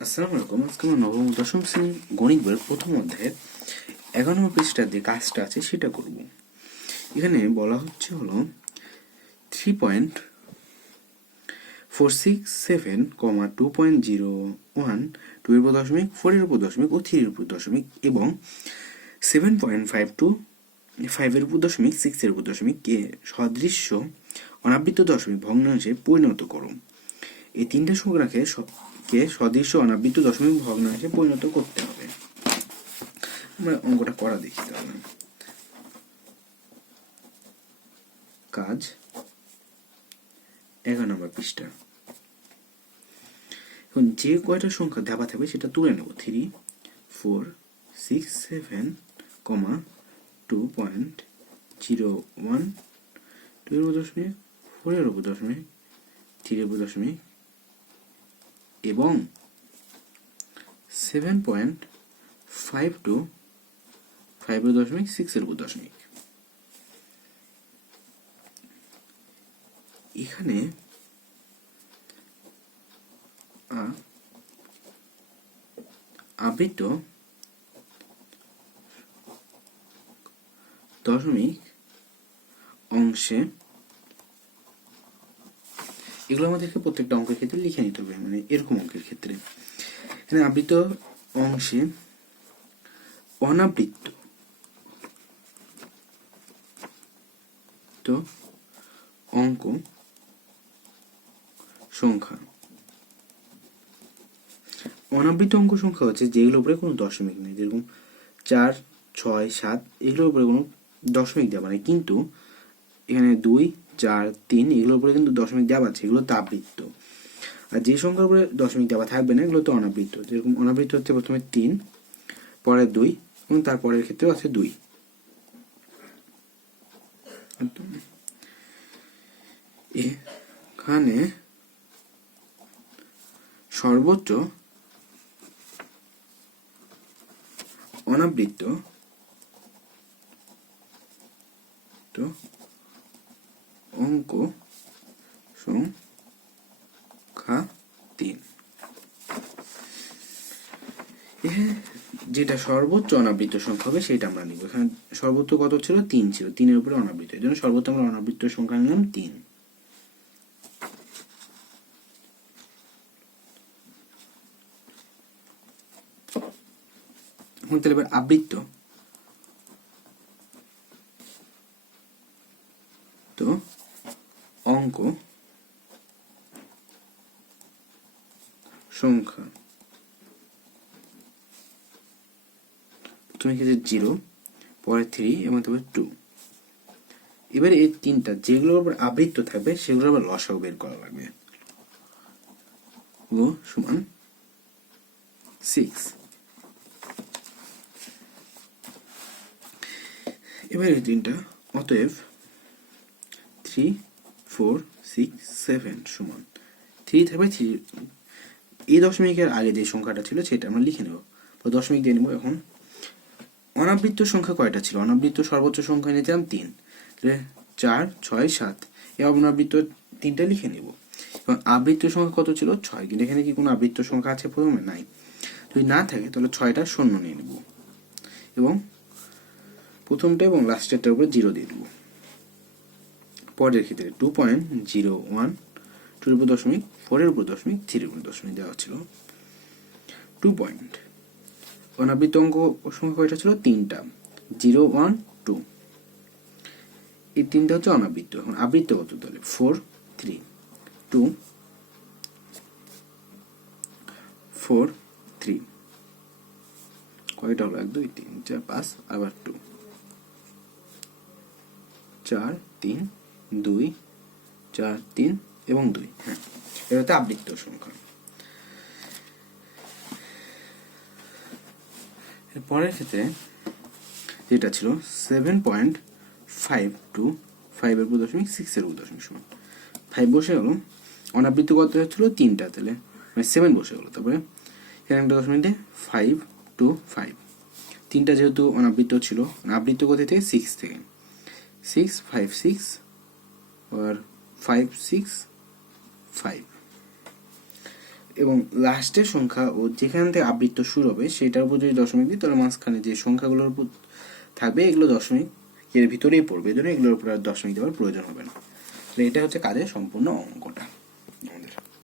আসসালামু আলাইকুম। আজকে আমরা নবম দশম শ্রেণি গণিত বইয়ের প্রথম অধ্যায়ের এগারো নম্বর পৃষ্ঠার যে কাজটা আছে সেটা করব। এখানে বলা হচ্ছে হলো three point four six seven comma two point zero one two এর উপর দশমিক ফোর এর উপর দশমিক ও থ্রি উপর দশমিক এবং সেভেন পয়েন্ট ফাইভ টু ফাইভের উপর দশমিক সিক্স এর উপর দশমিক কে সদৃশ্য অনাবৃত দশমিক ভগ্নাংশে পরিণত করুন এই তিনটে সংখ্যাকে কে সদৃশ্য অনাবৃত দশমিক ভগ্নাংশে পরিণত করতে হবে। আমরা অঙ্কটা করা দেখি তাহলে। কাজ এগারো নম্বর পৃষ্ঠা। এখন যে কয়টা সংখ্যা দেওয়া থাকবে সেটা তুলে নেব। Three four six seven comma two point zero one two দশমিক ফোরের উপর দশমিক থ্রির উপর দশমিক এবং সেভেন পয়েন্ট ফাইভ টু ফাইভের দশমিক সিক্সের উপর দশমিক এখানে আবৃত দশমিক অংশে এগুলো আমাদেরকে প্রত্যেকটা অঙ্কের ক্ষেত্রে লিখে নিতে হবে মানে এরকম অঙ্কের ক্ষেত্রে। এখানে আবৃত অংশে অনাবৃত্ত। অঙ্ক সংখ্যা। অনাবৃত অঙ্ক সংখ্যা হচ্ছে যেগুলোর উপরে কোনো দশমিক নেই, যেরকম চার, ছয়, সাত, এগুলোর উপরে কোনো দশমিক দেওয়া মানে কিন্তু এখানে দুই চার, তিন, এগুলোর উপরে কিন্তু দশমিক দেওয়া আছে, এগুলো তো আবৃত্ত। আর যে সংখ্যার উপরে দশমিক দেওয়া থাকবে না, এগুলো তো অনাবৃত্ত। যেরকম অনাবৃত্ত হচ্ছে প্রথমে তিন, পরে দুই, এবং তারপরের ক্ষেত্রেও আছে দুই। এখানে সর্বোচ্চ অনাবৃত্ত অঙ্ক সংখ্যা তিন। যেটা সর্বোচ্চ অনাবৃত্ত সংখ্যা হবে সেটা আমরা নিব। এখানে সর্বোচ্চ কত ছিল? তিন ছিল। তিনের উপরে অনাবৃত্ত। এই জন্য সর্বোচ্চ আমরা অনাবৃত্ত সংখ্যা নিলাম তিন। তাহলে এবার আবৃত্ত তো অঙ্ক সংখ্যা। প্রথমে এসেছে জিরো পরে থ্রি এবং তারপরে টু এবারে এই তিনটা, যেগুলোর উপর আবৃত্ত থাকবে, সেগুলোর আবার লসাও বের করা লাগবে। ও সমান সিক্স এবার তিনটা, অতএব থ্রি ফোর সিক্স সেভেন সমান। থ্রি থাকবে থ্রি এই দশমিকের আগে যে সংখ্যাটা ছিল সেটা আমরা লিখে নেব। দশমিক দিয়ে নেব এখন। অনাবৃত্ত সংখ্যা কয়টা ছিল? অনাবৃত্ত সর্বোচ্চ সংখ্যা নিয়েছিলাম তিন। চার, ছয়, সাত। এই অনাবৃত্ত তিনটা লিখে নেব। এবং আবৃত্ত সংখ্যা কত ছিল? ছয়। কিন্তু এখানে কি কোনো আবৃত্ত সংখ্যা আছে প্রথমে? নাই। যদি না থাকে, তাহলে ছয়টা শূন্য নিয়ে নেব। এবং প্রথমটা এবং লাস্টেরটার উপরে জিরো দিয়ে দেবো পরের ক্ষেত্রে টু পয়েন্ট জিরো ওয়ান টুর উপর দশমিক ফোরের উপর দশমিক থ্রির উপর দশমিক দেওয়া ছিল টু পয়েন্ট অনাবৃত্ত অঙ্ক সংখ্যা কয়টা ছিল? তিনটা। জিরো ওয়ান টু এই তিনটা হচ্ছে অনাবৃত্ত। এখন আবৃত্ত কত তাহলে? Four three two four three কয়টা হলো? এক, দুই, তিন, চার, পাঁচ, আবার টু চার, তিন দুই, চার, তিন এবং দুই। হ্যাঁ এটা হচ্ছে আবৃত্ত সংখ্যা। পরের ক্ষেত্রে যেটা ছিল সেভেন পয়েন্ট ফাইভ টু ফাইভের উপর দশমিক সিক্সের উপর দশমিক সমান। ফাইভ বসে গেল, অনাবৃত্ত কত হচ্ছিল? তিনটা তাহলে। মানে সেভেন বসে গেলো, তারপরে এখানে একটা দশমিক ফাইভ টু ফাইভ তিনটা যেহেতু অনাবৃত্ত ছিল আবৃত্ত কোথায় থেকে? সিক্স থেকে। সিক্স ফাইভ সিক্স আর ফাইভ সিক্স ফাইভ এবং লাস্টের সংখ্যা ও যেখান থেকে আবৃত্ত শুরু হবে, সেটার উপর যদি দশমিক দিই, তাহলে মাঝখানে যে সংখ্যাগুলোর উপর থাকবে, এগুলো দশমিক এর ভিতরেই পড়বে। এই জন্য এগুলোর উপর আর দশমিক দেওয়ার প্রয়োজন হবে না। তো এটা হচ্ছে কাজের সম্পূর্ণ অঙ্কটা।